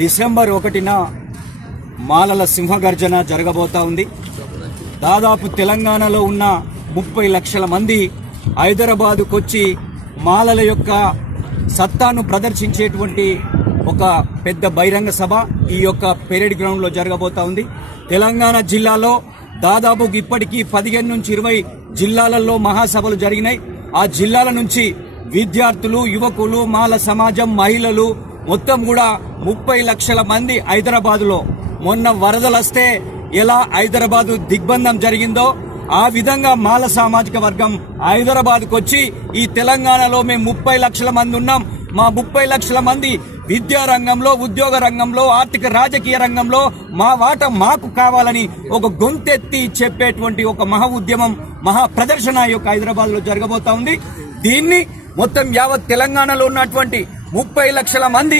December 1న మాలల సింహగర్జన జరగబోతా ఉంది. దాదాపు తెలంగాణలో ఉన్న 30 లక్షల మంది హైదరాబాదుకు వచ్చి మాలల యొక్క సత్తాను ప్రదర్శించేటువంటి ఒక పెద్ద బహిరంగ సభ ఈ యొక్క పెరేడ్ గ్రౌండ్ లో జరగబోతా ఉంది. తెలంగాణ జిల్లాలో దాదాపు ఇప్పటికీ 15 నుంచి 20 జిల్లాలలో మహాసభలు జరిగినాయి. ఆ జిల్లాల నుంచి విద్యార్థులు, యువకులు, మాల సమాజం, మహిళలు మొత్తం కూడా 30 లక్షల మంది హైదరాబాద్ లో మొన్న వరదలొస్తే ఎలా హైదరాబాద్ దిగ్బంధం జరిగిందో ఆ విధంగా మాల సామాజిక వర్గం హైదరాబాద్కు వచ్చి ఈ తెలంగాణలో మేము 30 లక్షల మంది ఉన్నాం, మా 30 లక్షల మంది విద్యా రంగంలో, ఉద్యోగ రంగంలో, ఆర్థిక రాజకీయ రంగంలో మా వాటా మాకు కావాలని ఒక గొంతెత్తి చెప్పేటువంటి ఒక మహా ఉద్యమం, మహా ప్రదర్శన ఈ యొక్క హైదరాబాద్ లో జరగబోతా ఉంది. దీన్ని మొత్తం యావత్ తెలంగాణలో ఉన్నటువంటి 30 లక్షల మంది